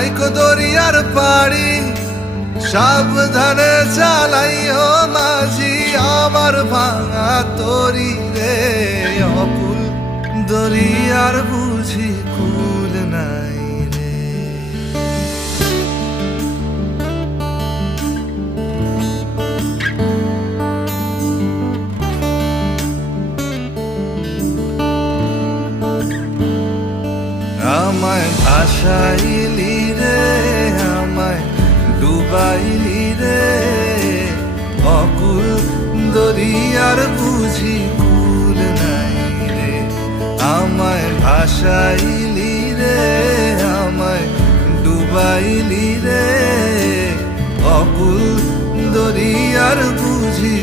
রাইকো দরিয়ার পাড়ি সাবধানে চালাইও মাঝি আমার ভাঙা তরি রে অকুল দরিয়ার বুঝি কুল নাই রে। আমায় ভাসাইলি রে আমায় ডুবাইলি রে অকুল দরিয়ার বুঝি কুল নাই রে। আমায় ভাসাইলি রে আমায় ডুবাইলি রে অকুল দরিয়ার বুঝি